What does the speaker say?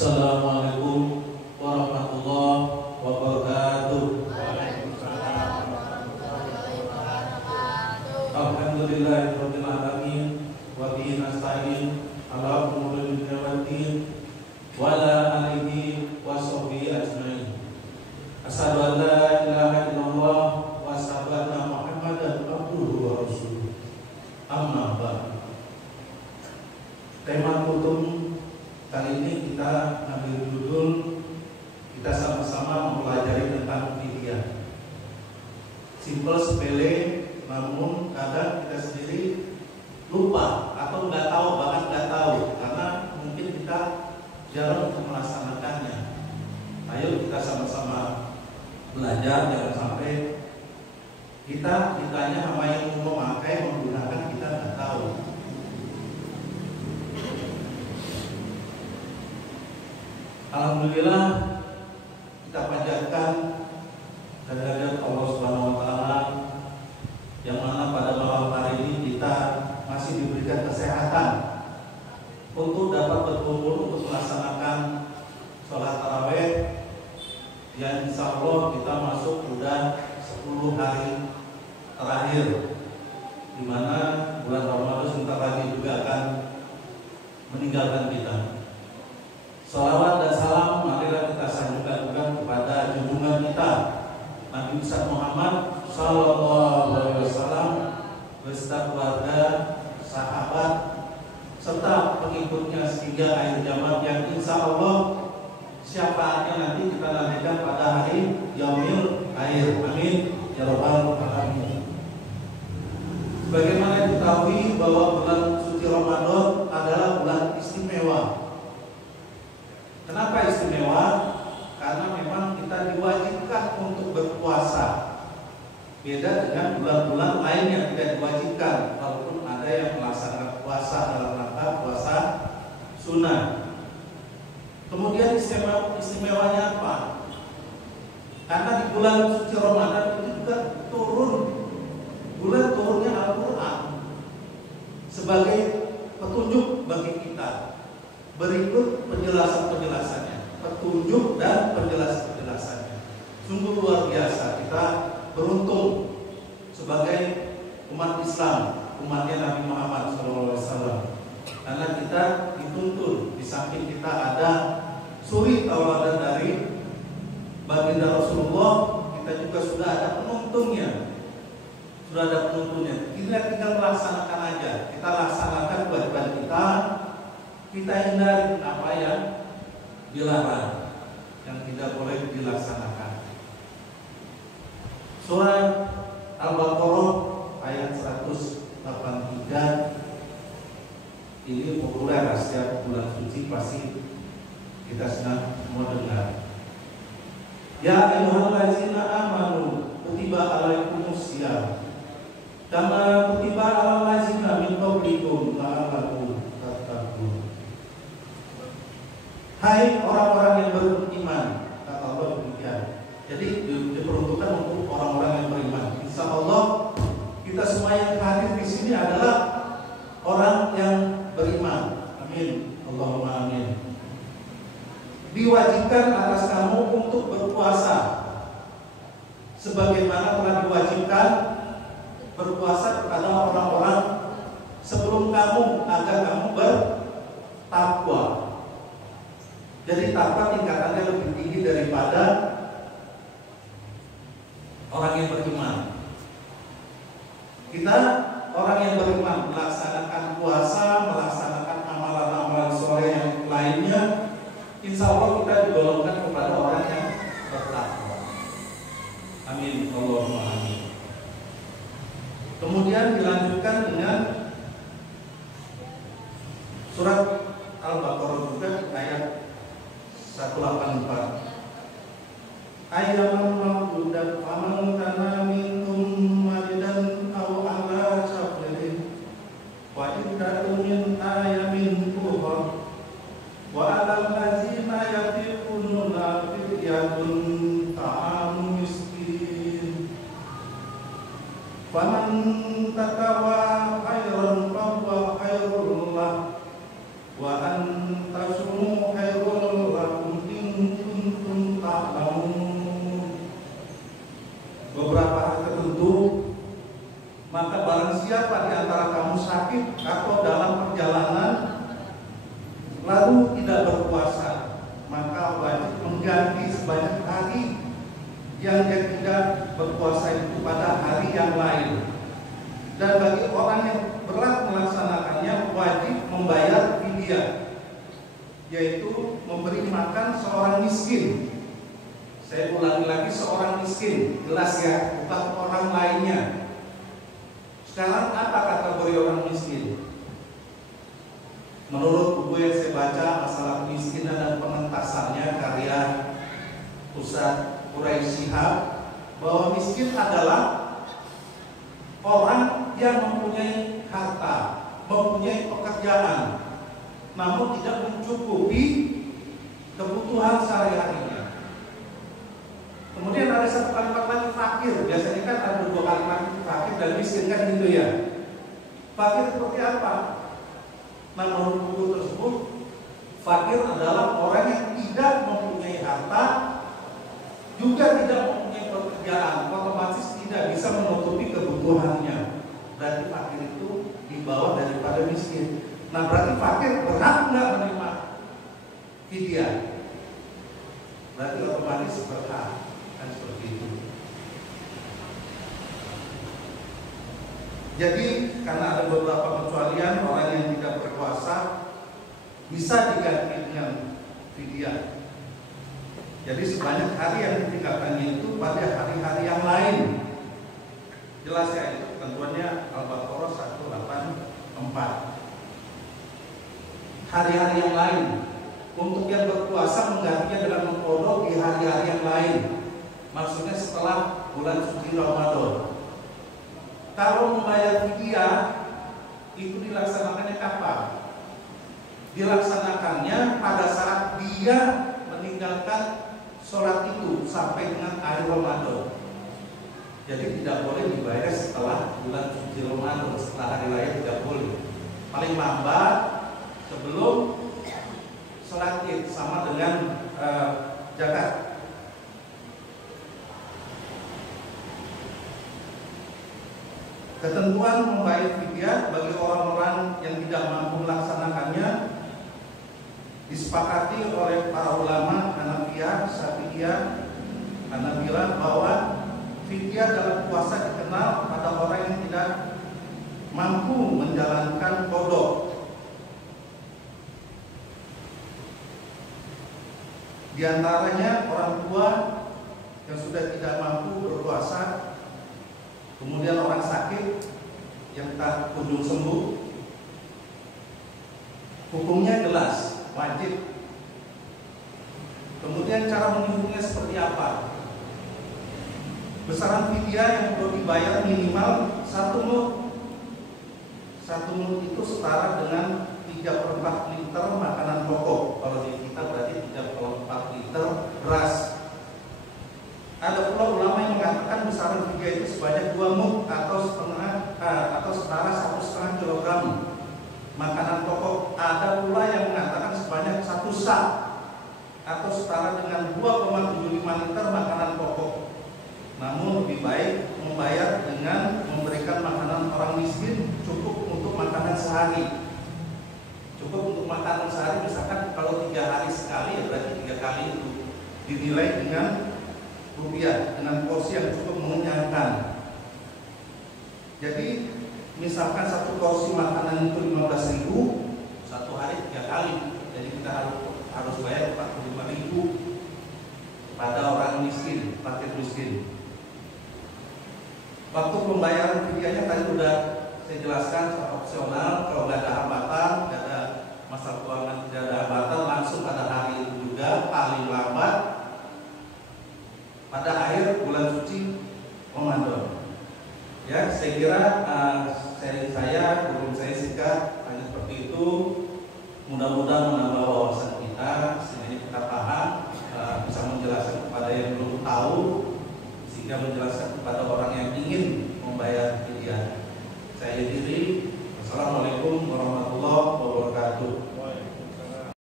Assalamualaikum warahmatullahi wabarakatuh. Alhamdulillahirabbil alamin wa bihi nasta'in ala umuri dunya waddin wa ala alihi wa sahbihi ajmain. Asyhadu an la ilaha illallah wa asyhadu anna Muhammadan abduhu wa rasuluh. Amma ba'd. Tema kutum kali ini kita ambil judul, kita sama-sama mempelajari tentang fidyah. Simpel, sepele, namun kadang kita sendiri lupa atau nggak tahu, bahkan nggak tahu karena mungkin kita jarang untuk melaksanakannya. Ayo kita sama-sama belajar, jangan sampai kitanya sama yang memakai menggunakan kita nggak tahu. Alhamdulillah kita panjatkan kehadirat Allah Subhanahu wa taala yang mana pada malam hari ini kita masih diberikan kesehatan untuk dapat berkumpul untuk melaksanakan sholat tarawih yang insya Allah kita masuk sudah 10 hari terakhir, di mana bulan Ramadan sebentar lagi juga akan meninggalkan kita. Salawat dan salam marilah kita sanjungkan kepada junjungan kita Nabi besar Muhammad sallallahu alaihi wasallam beserta keluarga, sahabat serta pengikutnya sehingga akhir zaman yang insya Allah syafaatnya nanti kita nantikan pada hari yaumil akhir. Amin ya rabbal alamin. Sebagaimana diketahui bahwa bulan suci Ramadan adalah bulan istimewa. Kenapa istimewa? Karena memang kita diwajibkan untuk berpuasa. Beda dengan bulan-bulan lain yang tidak diwajibkan, walaupun ada yang melaksanakan puasa dalam rangka puasa sunnah. Kemudian istimewanya apa? Karena di bulan suci Ramadan itu juga bulan turunnya Al-Quran sebagai petunjuk bagi kita. Berikut penjelasannya, petunjuk dan penjelasannya. Sungguh luar biasa, kita beruntung sebagai umat Islam, umatnya Nabi Muhammad SAW. Karena kita dituntun, di samping kita ada suri tauladan dari baginda Rasulullah, kita juga sudah ada penuntunnya. Kita tinggal melaksanakan aja. Kita laksanakan kewajiban kita hindari apa yang dilarang, yang tidak boleh dilaksanakan. Surah Al-Baqarah ayat 183 ini populer, setiap bulan suci pasti kita senang semua dengar. Ya ayyuhallazina amanu kutiba alaikumusiyam kama kutiba alal ladzina min qablikum la'allakum tattaqun. Hai orang-orang yang beriman, kata Allah demikian. Jadi diperuntukkan untuk orang-orang yang beriman. Insya Allah kita semua yang hadir di sini adalah orang yang beriman. Amin. Allahumma amin. Diwajibkan atas kamu untuk berpuasa, sebagaimana telah diwajibkan berpuasa kepada orang-orang sebelum kamu agar kamu bertakwa. Jadi takwa tingkatannya lebih tinggi daripada orang yang beriman. Kita orang yang beriman melaksanakan puasa, melaksanakan amalan-amalan soleh yang lainnya, insya Allah kita digolongkan kepada orang yang bertakwa. Amin. Allahumma amin. Kemudian dilanjutkan dengan surat Al-Baqarah juga ayat 184. Ayyaman ma'dudat faman kana minkum maridan aw ala safarin wa iddatun min ayamin ukhra wa 'alal ladzina yatiqununa fidyatun ta'amu miskin faman tatawa khairan fa huwa khairul lah wa an tasumu khairul tidak berpuasa, maka wajib mengganti sebanyak hari yang dia tidak berpuasa itu pada hari yang lain. Dan bagi orang yang berat melaksanakannya wajib membayar fidyah, yaitu memberi makan seorang miskin. Saya ulangi lagi, seorang miskin, jelas ya, bukan orang lainnya. Sekarang apa kategori orang miskin? Menurut buku yang saya baca masalah kemiskinan dan pengentasannya karya Ustaz Quraisy Shihab, bahwa miskin adalah orang yang mempunyai harta, mempunyai pekerjaan, namun tidak mencukupi kebutuhan sehari-harinya. Kemudian ada satu kalimat lagi, fakir. Biasanya kan ada dua kalimat, fakir dan miskin kan gitu ya. Fakir seperti apa? Nah, menurut buku tersebut, fakir adalah orang yang tidak mempunyai harta, juga tidak mempunyai pekerjaan, otomatis tidak bisa menutupi kebutuhannya. Berarti fakir itu di bawah daripada miskin. Nah, berarti fakir berhak nggak menerima fidyah? Berarti otomatis berhak, kan seperti itu. Jadi karena ada beberapa pengecualian, orang yang tidak berpuasa bisa diganti dengan fidyah. Jadi sebanyak hari yang ditinggalkannya itu pada hari-hari yang lain. Jelas ya, itu ketentuannya Al-Baqarah 184. Hari-hari yang lain. Untuk yang berpuasa menggantinya dengan mengqadha di hari-hari yang lain. Maksudnya setelah bulan suci Ramadan. Kalau membayar fidyah itu dilaksanakannya kapan? Dilaksanakannya pada saat dia meninggalkan sholat itu sampai dengan akhir Ramadan. Jadi tidak boleh dibayar setelah bulan suci Ramadan, setelah hari raya tidak boleh. Paling lambat sebelum sholat Id, sama dengan zakat. Ketentuan membayar fidyah bagi orang-orang yang tidak mampu melaksanakannya disepakati oleh para ulama Hanafiyah, Syafi'iyah, Hanabilah bahwa fidyah dalam puasa dikenal pada orang yang tidak mampu menjalankan qadha. Di antaranya orang tua yang sudah tidak mampu berpuasa, kemudian orang sakit yang tak kunjung sembuh. Hukumnya jelas, wajib. Kemudian cara menghitungnya seperti apa? Besaran fidyah yang perlu dibayar minimal 1 mud. 1 mud itu setara dengan 3/4 liter makanan pokok. Kalau di kita berarti 3/4 liter beras. Ada pula ulama yang mengatakan besaran fidyah itu sebanyak 2 mud atau setara 1,5 kilogram makanan pokok. Ada pula yang mengatakan sebanyak 1 sa' atau setara dengan 2,75 liter makanan pokok. Namun lebih baik membayar dengan memberikan makanan orang miskin, cukup untuk makanan sehari. Cukup untuk makanan sehari, misalkan kalau 3 hari sekali ya berarti 3 kali itu dinilai dengan rupiah, dengan porsi yang cukup mengenyangkan. Jadi misalkan satu porsi makanan itu 15.000, satu hari 3 kali. Jadi kita harus bayar 45.000 kepada orang miskin, fakir miskin. Waktu pembayaran fidyahnya tadi sudah saya jelaskan, opsional. Kalau nggak ada hambatan, nggak ada masalah keuangan, tidak ada hambatan,